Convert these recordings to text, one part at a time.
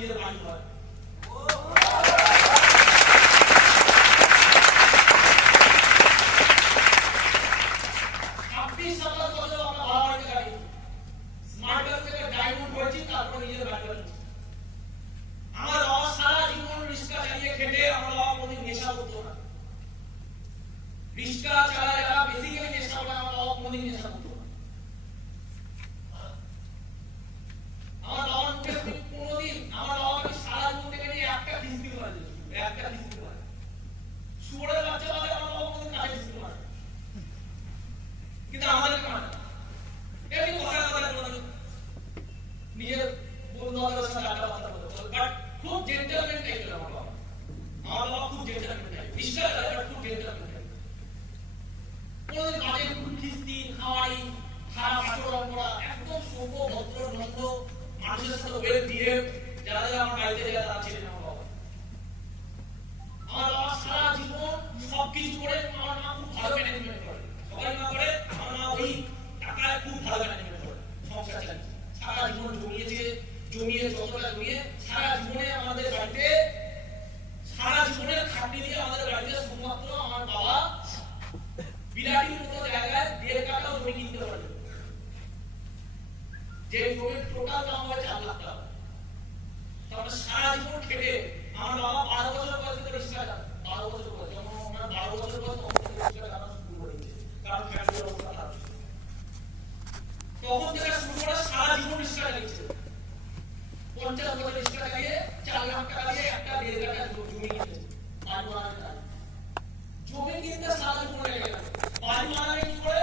নিজের বাড়ি হয়। রিস্কা চালা যারা বেসিক্যালি নেশা করে আমার বাবা কোনদিন নেশা করতো না। আমার বাবা কোনদিন আমার বাবাকে সারা জীবন থেকে নিয়ে একটা কিস্তি করে দিত, একটা কিস্তি করে। শুয়োরের বাচ্চা বাদে আমার বাবা কোনদিন কাজে কিস্তি করে, কিন্তু আমাদের মানে এমনি কথা কথা বলে নিজের বন্ধু বান্ধবের সাথে আড্ডা মারতে বলে, বাট খুব জেন্টলম্যান টাইপের আমার বাবা। আমার বাবা খুব জেন্টলম্যান টাইপ, রিস্কা চালা খুব জেন্টলম্যান। কোনদিন বাজে কিস্তি খাওয়াই খারাপ আচরণ করা, একদম সভ্য ভদ্র নম্র মানুষের সাথে ওয়েল বিহেভ যারা যারা আমার বাড়িতে যারা তারা ছিলেন আমার বাবা। আমার বাবা সারা জীবন সবকিছু করে, আমার মা খুব ভালো ম্যানেজমেন্ট করে, সবাই মা করে, আমার মা ওই টাকায় খুব ভালো ম্যানেজমেন্ট করে সংসার চালিয়ে সারা জীবন জমিয়ে যতটা জমিয়ে সারা জীবনে আমাদের বাড়িতে সারা জীবনের খাটনি দিয়ে আমাদের বাড়িতে শুধুমাত্র আমার বাবা বিলাটির মতো জায়গায় 1.5 কাঠাও জমি কিনতে পারে, যে জমির টোটাল দাম হয় 4 লাখ টাকা। তাহলে সারা জীবন খেটে আমার বাবা 12 বছর বয়সে রিক্সা চালায়, 12 বছর বয়সে, যখন ওনার 12 বছর বয়স তখন থেকে রিক্সা চালানো শুরু করেছে, কারণ ফ্যামিলির অবস্থা খারাপ ছিল। তখন থেকে শুরু করে সারা জীবন রিক্সা চালিয়েছে, 50 বছর রিক্সা চালিয়ে 4 লাখ টাকা দিয়ে একটা 1.5 কাঠা জমি কিনেছে। বাড়ি বানানোর কাজে জমি কিনতে সারা জীবন লেগে গেল। বাড়ি বানানো কি করে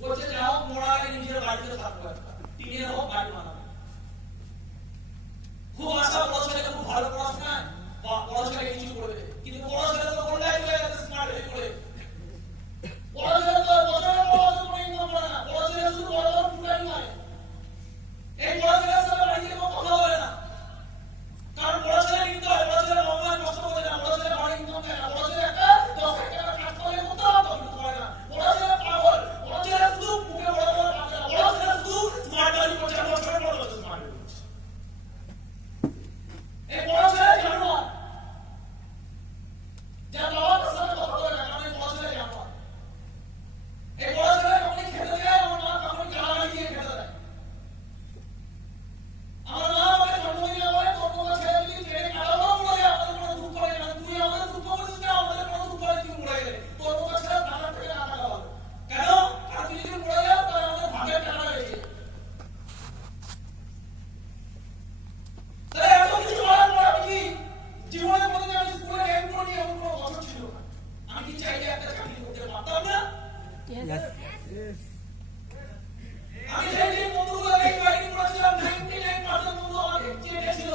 বলছে, যাও মোড়া আগে নিজের বাড়িতে থাকবো, একটা টিনের হোক বাড়ি বানাবো। খুব আশা পড়াশোনা খুব ভালো পড়াশোনা বা পড়াশোনা কিছু করবে, কিন্তু পড়াশোনা তো করলে স্মার্ট হয়ে করে পড়াশোনা তো বছরের পড়াশোনা করে ইনকাম করে না, পড়াশোনা শুধু বড় বড় টুকাই নয়। এই পড়াশোনার সাথে বাড়িতে কোনো কথা বলে না, কারণ পড়াশোনা কিন্তু হয়, পড়াশোনা বাবা কষ্ট করে না, পড়াশোনা বড় ইনকাম দেয় না, পড়াশোনা একটা 10 টাকা কাজ করলে করতে হবে, কিন্তু করে না। পড়াশোনা পাগল, পড়াশোনা শুধু মুখে বড় বড় কথা, পড়াশোনা শুধু স্মার্ট বাড়ি করছে, বছরের পর বছর স্মার্ট বাড়ি করছে। এই পড়াশোনা জানোয়ার, যা বাবার সাথে কথা বলে না, কারণ এই পড়াশোনা জানোয়ার। এই পড়াশোনা কখনই খেতে দেয়, আমার মা কখনই গালাগালি দিয়ে খেতে দেয়। আমার মা আমাকে জন্মদিনে বলে, তোর মতো ছেলে যদি ট্রেনে কাটাবো বলে আমাদের কোনো দুঃখ করে না, তুই আমাদের দুঃখ করিস না, আমাদের কোনো দুঃখ করে তুই মরে গেলে, তোর মতো ছেলে টাকা থেকে না টাকা হবে কেন? আর তুই যদি মরে যাস তাহলে আমাদের ভাগের টাকা বেশি। তাহলে এত কিছু বলার পর আমি কি জীবনে কোনোদিন আমি স্কুলে র্যাঙ্ক করিনি, এমন কোনো বছর ছিল না। আমি কি চাইলে একটা চাকরি করতে পারতাম না? আমি সেই যে বন্ধুগুলো র্যাঙ্ক করেছিলাম 99% বন্ধু আমাকে চেয়েছিল,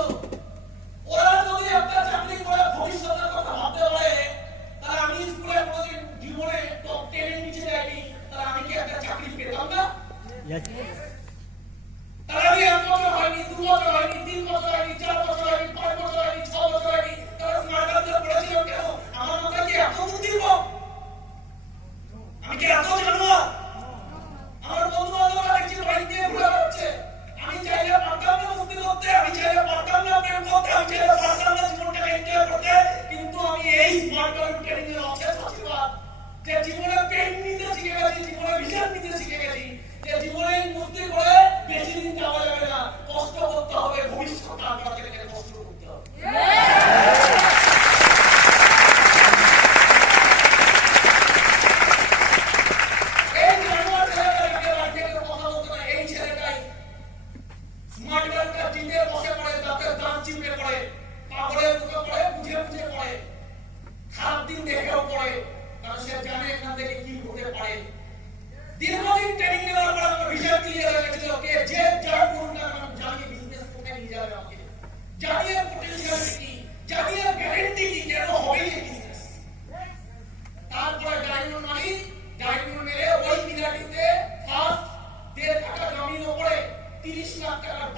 ওরা যদি একটা চাকরি করে ভবিষ্যতের কথা ভাবতে পারে, তাহলে আমি স্কুলে কোনোদিন জীবনে টপ 10 এর নিচে যাইনি, তাহলে আমি কি একটা চাকরি পেতাম না? তাহলে আমি 1 বছর হয়নি, 2 বছর হয়নি, 3 বছর হয়নি, 4 বছর হয়নি, 5 বছর হয়নি, 6 বছর হয়নি, তাহলে স্মার্ট কার্ডে পড়েছিলাম কেন? আমার মাথায় কি এত বুদ্ধি কম? আমি কি এত জানোয়ার? আমার বন্ধু বান্ধবরা দেখছি বাড়ি দিয়ে ঘুরে বেড়াচ্ছে, আমি চাইলে পারতাম না মুক্তি করতে, আমি চাইলে পারতাম না প্রেম করতে, আমি চাইলে পারতাম না জীবনটাকে এনজয় করতে, কিন্তু আমি এই স্মার্ট কার্ড ট্রেনিং এর অশেষ আশীর্বাদ, যে জীবনে পেন নিতে শিখে গেছি, জীবনে ভিশন নিতে শিখে গেছি, যে জীবনে মুক্তি করে বেশি দিন যাওয়া যাবে না, কষ্ট করতে হবে, ভবিষ্যৎটা আপনাদেরকে কষ্ট করতে হবে। এই জানোয়ার ছেলেটাকে বাড়ি থেকে কথা বলতে না, এই ছেলেটাই স্মার্ট কার্ডটা জিতে বসে পড়ে, দাঁতের দাঁত চিপে পড়ে, পাগলের মুখে পড়ে, বুঝে বুঝে পড়ে, খারাপ দিন দেখেও পড়ে, কারণ সে জানে এখান থেকে কি হতে পারে। দীর্ঘদিন ট্রেনিং নেওয়ার পর আমার ভিশন ক্লিয়ার হয়ে গেছিল, ওকে যে যার করুণা আমি জানি বিজনেস কোথায় নিয়ে যাবে, আমাকে জানি এর পটেনশিয়াল কি, জানি এর গ্যারান্টি কি, যেন হবেই এই বিজনেস। তারপরে ডায়মন্ড মানি, ডায়মন্ড মেরে ওই বিলাটিতে ফার্স্ট 1.5 কাঠা জমির উপরে 30 লাখ টাকার